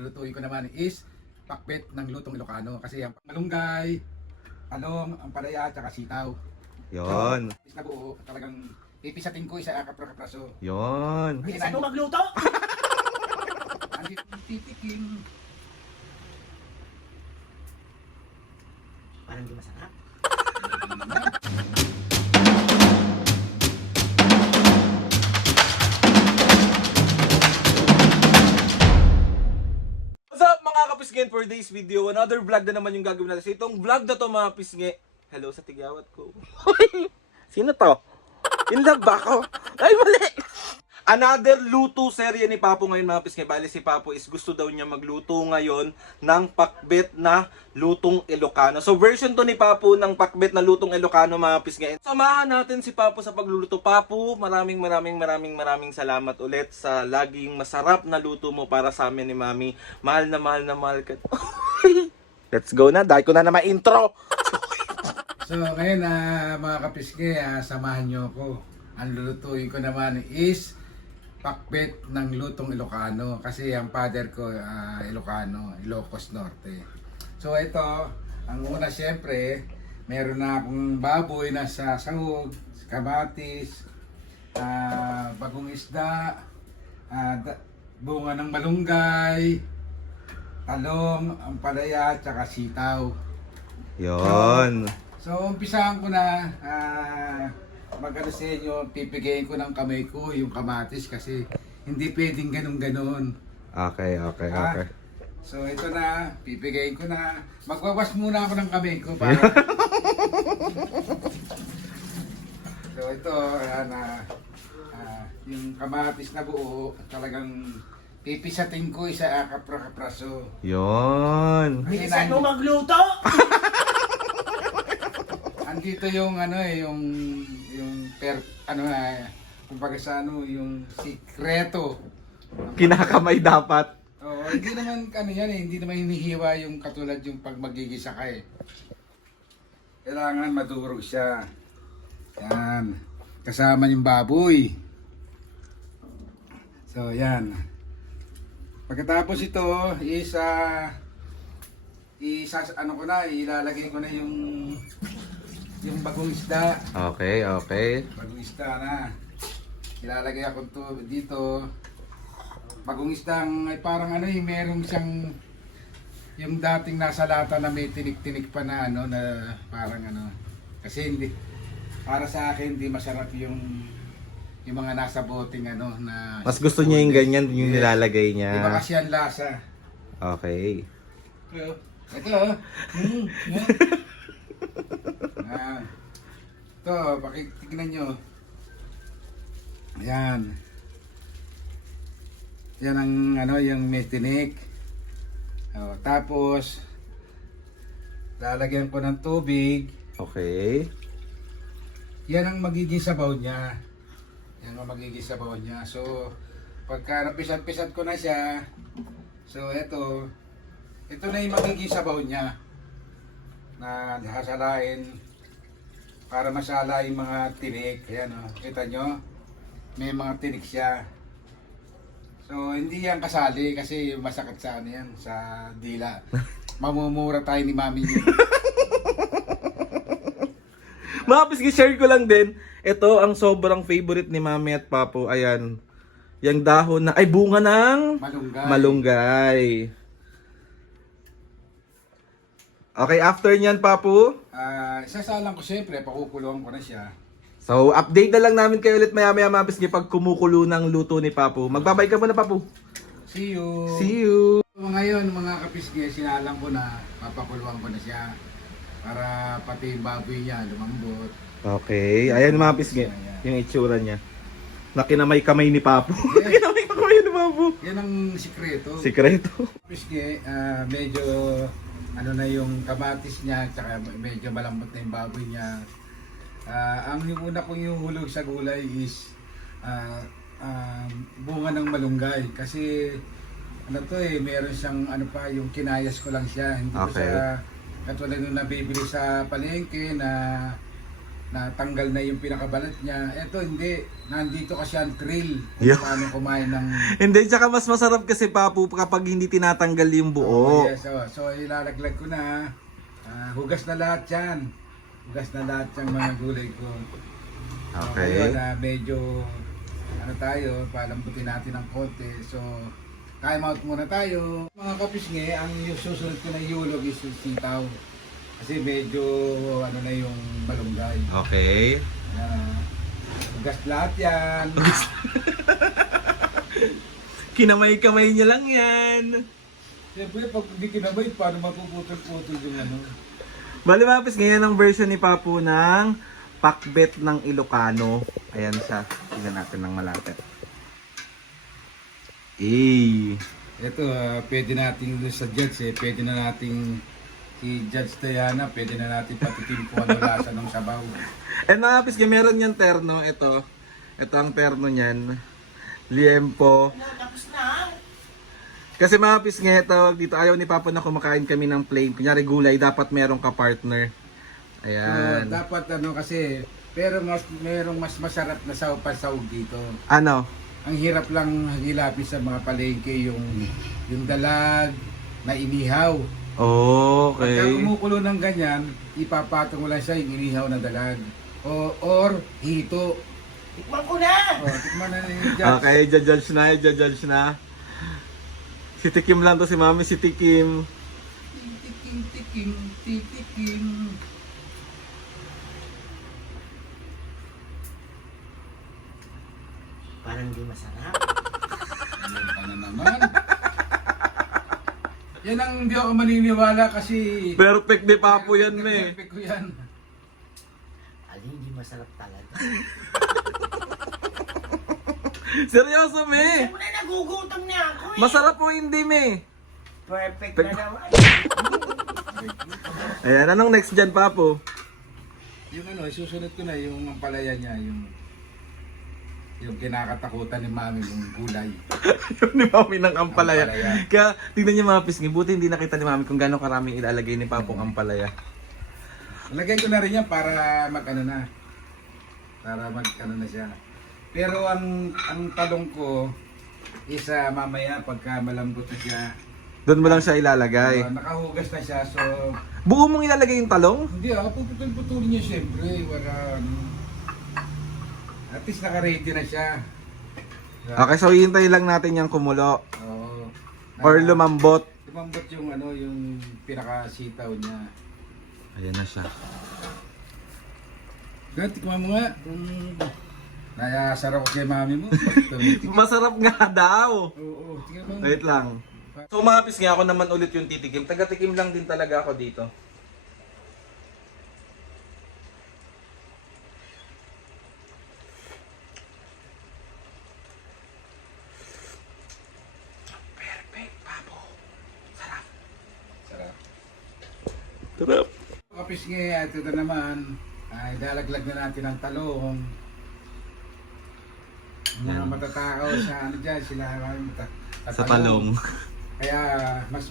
lulutuin ko naman is pakbet ng lutong Ilocano. Kasi ang malunggay, talong, ampalaya, at saka sitaw. Yon. Is na buo, talagang pipisatin ko isa kapra-kapraso. Yon. Bilisan mo magluto! Ang titikim. Parang di masarap. What's up mga kapisngi? For this video, another vlog na naman yung gagawin natin. So itong vlog na to mga pisngi. Hello sa tigyawat ko. Sino to? In love ba ako? Ay mali! Another luto serye ni Papo ngayon mga pisngi. Bali si Papo is gusto daw niya magluto ngayon ng pakbet na lutong Ilocano. So version to ni Papo ng pakbet na lutong Ilocano mga pisngi. Samahan natin si Papo sa pagluluto. Papo, maraming salamat ulit sa laging masarap na luto mo para sa amin ni Mami. Mahal na mahal ka. Let's go na. Dahil ko na ma-intro. So ngayon mga kapiske, samahan nyo ako. Ang lulutuin ko naman is pakbet ng lutong Ilocano. Kasi ang father ko Ilocano, Ilocos Norte. So ito, ang una syempre, meron na akong baboy na sa sahog, kamatis, bagong isda, bunga ng malunggay, talong, ampalaya, at saka sitaw. Yon. So, umpisahan ko na magano sa inyo, pipigayin ko ng kamay ko yung kamatis kasi hindi pwedeng ganun-ganon. Okay. So, ito na, pipigayin ko na. Magwawas muna ako ng kamay ko para... So, ito, yung kamatis na buo, talagang pipisatin ko isa kapra-kapraso. Yon. Bilisan mo magluto! Andito yung kumbaga sa yung sikreto. Kinakamay dapat. Oh, hindi naman hindi naman hinihiwa yung katulad yung pag magigisa ka eh. Kailangan madurog siya. Yan. Kasama yung baboy. So, yan. Pagkatapos ito is ilalagay ko na yung bagong isda. Okay. Bagong isda na. Ilalagay ako dito. Bagong isda ay parang merong siyang yung dating nasa lata na may tinik-tinik pa na na parang kasi hindi para sa akin hindi masarap yung mga nasa boteng na Mas gusto niya yung ganyan yung nilalagay niya. Iba kasi ang lasa. Okay. Ito. Ito, pakitignan nyo. Ayan. Yan ang yung may tinik. Tapos lalagyan ko ng tubig. Okay. Yan ang magiging sabaw niya. So pagka napisat-pisat ko na siya, so ito na yung magiging sabaw niya na hasalain para masala yung mga tinik. Ayan kita nyo, may mga tinik siya. So hindi yan kasali kasi masakit sa sa dila. Mamumura tayo ni Mami niyo. Mga pisngi, share ko lang din. Ito ang sobrang favorite ni Mami at Papo. Ayan. Yung dahon na, bunga ng malunggay. Okay, after nyan, Papo. Isasalang ko siyempre, pakukuluan ko na siya. So, update na lang namin kayo ulit maya-maya mga pisngi pag kumukulo ng luto ni Papo. Magbabay ka muna, Papo. See you! See you! So, ngayon, mga kapisngi, sinalang ko na, papakuluan ko na siya. Para pati yung baboy niya lumambot. Okay, ayan mga pisngi. Yung itsura niya. Nakinamay-kamay ni Papo. Yes. Nakinamay-kamay ni Papo. Yan ang sikreto. Sikreto. Pisngi, medyo na yung kamatis niya, tsaka medyo malambot na yung baboy niya. Ang una kong yung hulog sa gulay is bunga ng malunggay. Kasi meron siyang yung kinayas ko lang siya. Hindi ko Okay. siya katulad nung nabibili sa palengke na natanggal na yung pinakabalat niya. Ito hindi, nandito kasi ang thrill kung Yeah. paano kumain ng... Hindi, tsaka mas masarap kasi papu kapag hindi tinatanggal yung buo. Yes, so ilalaglag ko na. Hugas na lahat yan. Hugas na lahat yung mga gulay ko. Okay. Ngayon, medyo ano tayo, palambutin natin ng konti. So, time out muna tayo. Mga kapisngi, ang susunod ko na iulog is yung sitaw. Kasi medyo ano na yung malunggay. Okay. Hugas lahat yan. Kinamay-kamay niya lang yan. Siyempre, pag hindi kinabay, paano mapuputol-putol yung ano? Bali mapis, ngayon ang version ni Papu ng pakbet ng Ilocano. Ayan siya. Tingnan natin ng malapit. Ito, pwede nating sa judge pwede na nating si Judge Diana, pwede na natin patitin kung ano lasa ng sabaw. And mga kapis, meron niyang terno. Ito ang terno niyan. Liempo. Kasi mga kapis nga, tawag dito, ayaw ni Papa na kumakain kami ng plain. Kunyari gulay, dapat meron ka partner. Ayan. Dapat ano kasi, pero merong mas masarap na sawag dito. Ano? Ang hirap lang hilapin sa mga palengke yung dalag na inihaw. Pagka Okay. kumukulo ng ganyan, ipapatong mo lang siya yung inihaw na dalag. Or hito. Tikman ko na! Tikman na ni Judge. Okay, judge na. Si Tikim lang to si Mami, si Tikim. Titikim. Parang di masarap. Ano naman? Yan ang hindi ako maniniwala kasi Perfect ni Papu yan, me. perfect ko yan. Alin, di masarap talaga. Seryoso, me. Mo na nagugutom na ako eh. Masarap po hindi, me. Perfect na naman. Ayan, anong next dyan, Papu? Yung ano, susunod ko na yung ampalaya niya, yung kinakatakutan ni Mami yung gulay. Yung ni Mami ng ampalaya. Ampalaya. Kaya, tignan niyo mga pisngi, buti hindi nakita ni Mami kung gano'ng karaming ilalagay ni Papong ampalaya. Lagay ko na rin yan para mag-ano na. Para mag-ano na siya. Pero ang talong ko is mamaya pagka malambot na siya. Doon mo lang siya ilalagay. Nakahugas na siya, so Buo mong ilalagay yung talong? hindi puputol-putulin niya siyempre. Para at least naka-ready na siya. Okay, so hihintayin lang natin yung kumulo. Oo. Or lumambot. Lumambot yung ano, yung pinakasitaw niya. Ayan na siya. Tikman mo nga. Nayasarap ko kay Mami mo. Masarap nga daw. Oo, tingnan mo. Wait lang. So mga pisngi, ako naman ulit yung titikim. Taga-tikim lang din talaga ako dito. Perfect, Papo. Sarap. Sarap. Sarap. Kapis nga, ito na naman. Ay, dalaglag na natin ang talong. Ang mga Yan. matatakaw sa ano dyan, sila Sa talong. Kaya mas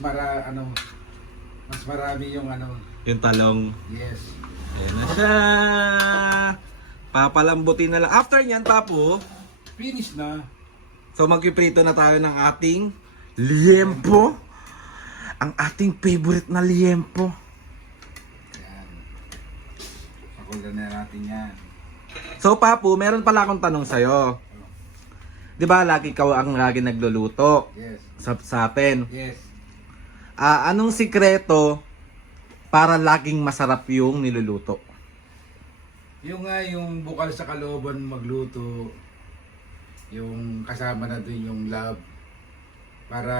marami yung ano, Yung talong. yes. Ayan na siya. Papalambutin na lang. After nyan, Papo, Finish na. so magpiprito na tayo ng ating liempo. Ang ating favorite na liempo. Yan. Pakulan na natin yan. So Papo, meron pala akong tanong sa'yo. Di ba lagi ikaw ang lagi nagluluto Yes. sa atin? Yes. Anong sikreto para laging masarap yung niluluto? Yung nga, yung bukal sa kalooban magluto, yung kasama na dun yung love, para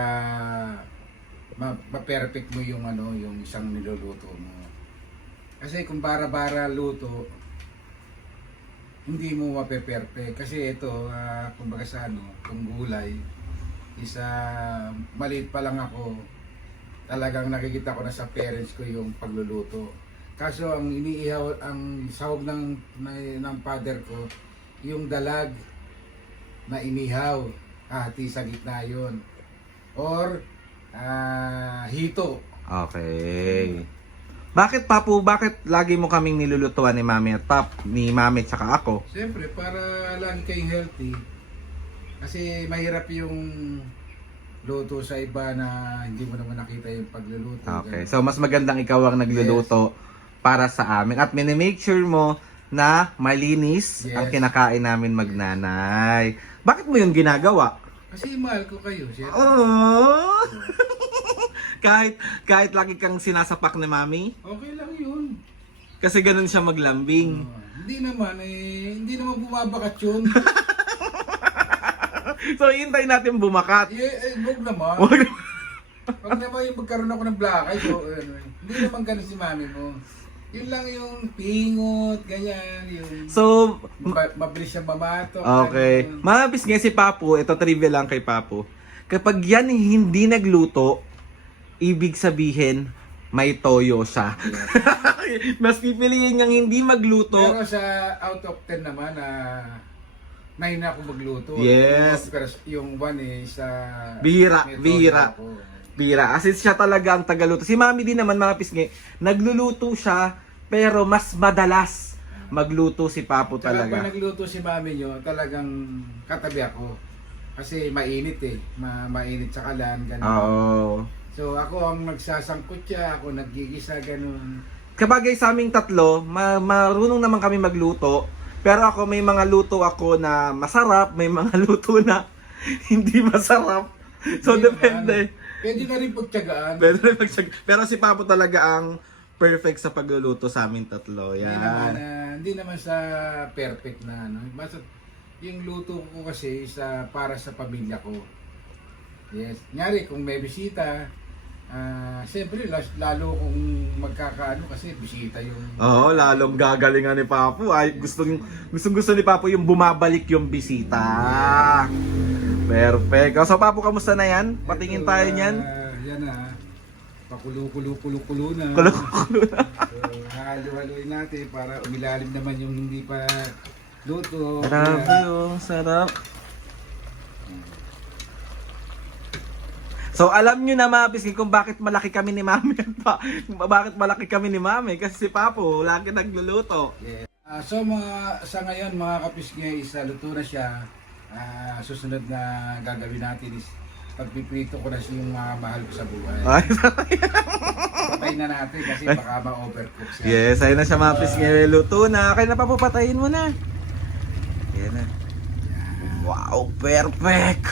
ma-perfect mo yung ano, yung isang niluluto mo. Kasi kung bara-bara luto, hindi mo mape-perfect. Kasi ito, kumbaga sa ano, kung gulay, isa maliit pa lang ako, talagang nakikita ko na sa parents ko yung pagluluto. Kaso ang iniihaw, ang sahog ng father ko, yung dalag na inihaw, hati sa gitna yun. Or hito. Okay. Bakit Papu, bakit lagi mo kaming nilulutuan ni Mami at ni Mami at saka ako? Siyempre, para lagi kayong healthy. Kasi mahirap yung luto sa iba na hindi mo naman nakita yung pagluluto. Okay, Ganun. so mas magandang ikaw ang nagluluto para sa amin. At minimake sure mo na malinis Yes. ang kinakain namin magnanay. Bakit mo yun ginagawa? Kasi mahal ko kayo, siyempre. Oh! kahit lagi kang sinasapak ni Mami? Okay lang yun. Kasi ganun siya maglambing. Hindi naman bumabakat yun. So, hintay natin bumakat. Huwag naman. Huwag naman yung magkaroon ako ng black eye. So, hindi naman ganun si mami mo. Yun lang yung pingot, ganyan. Yung So, mabilis siyang mamato. okay. ganun. Mga pisngi si Papu, ito trivia lang kay Papu. Kapag yan hindi nagluto, ibig sabihin, may toyo siya. Mas pipiliin niyang hindi magluto. Pero sa out of 10 naman, 9 na ako magluto. Yes. Pero yung 1 is Bihira, may toyo bihira. ako. Bira. As in, siya talaga ang tagaluto. Si Mami din naman mga pisngi, nagluluto siya, pero mas madalas magluto si Papu Tsaka pag talaga. nagluto si mami nyo, talagang katabi ako. Kasi mainit mainit sa kalan, ganun. Oo. So ako ang nagsasangkot siya, ako naggigisa, ganun. Kabagay sa aming tatlo, marunong naman kami magluto. Pero ako may mga luto ako na masarap, may mga luto na hindi masarap. So Hindi depende. naman, pwede na rin pagtyagaan. Pero si Papu talaga ang perfect sa pagluluto sa aming tatlo. Yan. Hindi naman sa perfect na ano. Basta yung luto ko kasi para sa pamilya ko. Yes. Nyari kung may bisita, siyempre lalo kung magkakaano kasi bisita yung Oo, lalong gagalingan ni Papu. Ay, gusto ni Papu yung bumabalik yung bisita. Perfect. So, Papu, kamusta na yan? Patingin tayo niyan. Yan na. Pakulo-kulo na. Kulo-kulo na. So, halo-haloin natin para umilalim naman yung hindi pa luto. Grabe oh, sarap. So, alam nyo na mga pisngi kung bakit malaki kami ni Mami. Bakit malaki kami ni Mami? Kasi si Papu, lagi nagluluto. Yeah. So sa ngayon mga kapisngi is luto na siya. Susunod na gagawin natin is pagpiprito ko na siya yung mga mahal ko sa buhay. Ay, Patay na natin kasi baka ma-overcook siya. yes, ayun na siya mga pisngi. Luto na. Kaya na Papu, patayin mo na. Yan na. Wow, perfect.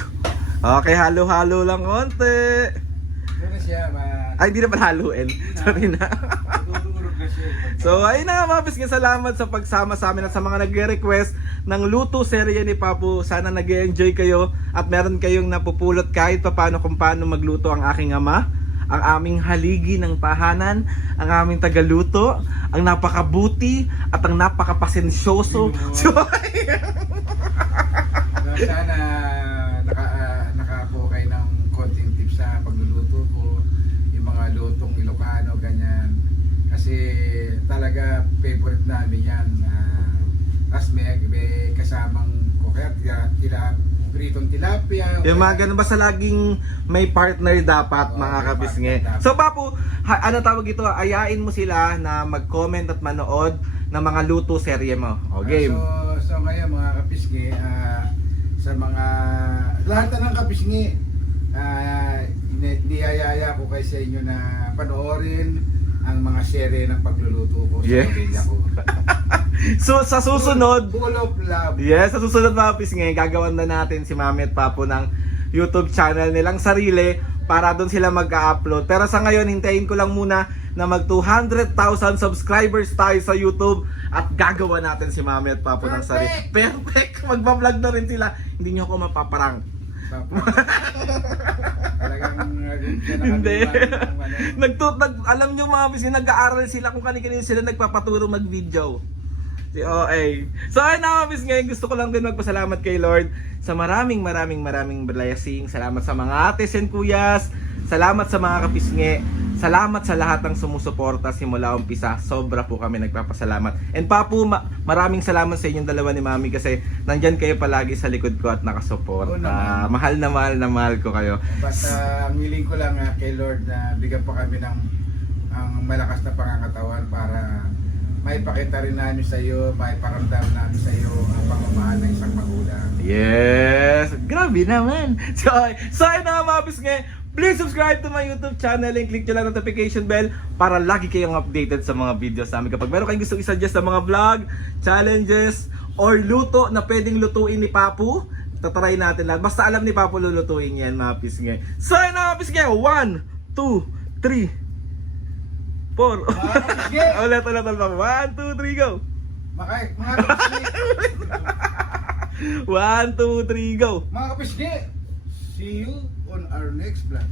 Okay, halo-halo lang konti. Doon na siya. Ay, di na pala haluin. Sorry na. Tutulog na siya. So, ayun na mga pisngi. Salamat sa pagsama sa amin at sa mga nagre-request ng luto serye ni Papu. Sana nag-enjoy kayo at meron kayong napupulot kahit paano kung paano magluto ang aking ama, ang aming haligi ng tahanan, ang aming tagaluto, ang napakabuti at ang napakapasensyoso. So, Sana nakakuha kayo ng konting tips sa pagluluto ko, yung mga lutong Ilocano, ganyan. Kasi talaga favorite namin yan. Tapos may kasamang pritong tilapia. yung mga ganun, basta laging may partner dapat Oo, mga may kapisngi. partner dapat. So Papu, ano tawag ito? Ayain mo sila na mag-comment at manood ng mga luto serye mo. O game. So ngayon mga kapisngi, sa mga lahat na ng kapisngi, niyayaya ko kayo sa inyo na panoorin ang mga serye ng pagluluto ko sa Yes. pamilya ko. So sa susunod, Full of love. yes, sa susunod mga pisngi, gagawan na natin si Mami at Papu ng YouTube channel nilang sarili para doon sila mag-upload. Pero sa ngayon, hintayin ko lang muna na mag 200,000 subscribers tayo sa YouTube at gagawa natin si Mami at Papu ng sarili. Perfect! Magbablog na rin sila. Hindi nyo ako mapaparang. Talagang Hindi. Alam nyo mga pisngi, nag-aaral sila kung kanina sila nagpapaturo mag-video. Si OA. So ayun na mga pisngi, gusto ko lang din magpasalamat kay Lord sa maraming blessing. Salamat sa mga ates and kuyas. Salamat sa mga kapisngi. Salamat sa lahat ng sumusuporta simula umpisa. Sobra po kami nagpapasalamat. And Papu, maraming salamat sa inyong dalawa ni Mami kasi nandyan kayo palagi sa likod ko at nakasuporta. Oo naman. Mahal na mahal ko kayo. Basta ang willing ko lang kay Lord na bigyan pa kami ng ang malakas na pangangatawan para may pakita rin namin sa iyo, may paramdam namin sa iyo ang pagmamahal ng isang magulang. Yes! Grabe naman! So ayun na nga mga pisngi, please subscribe to my YouTube channel and click nyo lang notification bell para lagi kayong updated sa mga videos namin. Kapag meron kayong gusto i-suggest sa mga vlog, challenges, or luto na pwedeng lutuin ni Papu, tatry natin lahat. Basta alam ni Papu lulutuin yan mga pisngi. So ayun na mga pisngi, 1, 2, 3, 4. Sige! ulit. 1, 2, 3, go! Mga kapisngi! 1, 2, 3, go! Mga kapisngi! See you on our next vlog.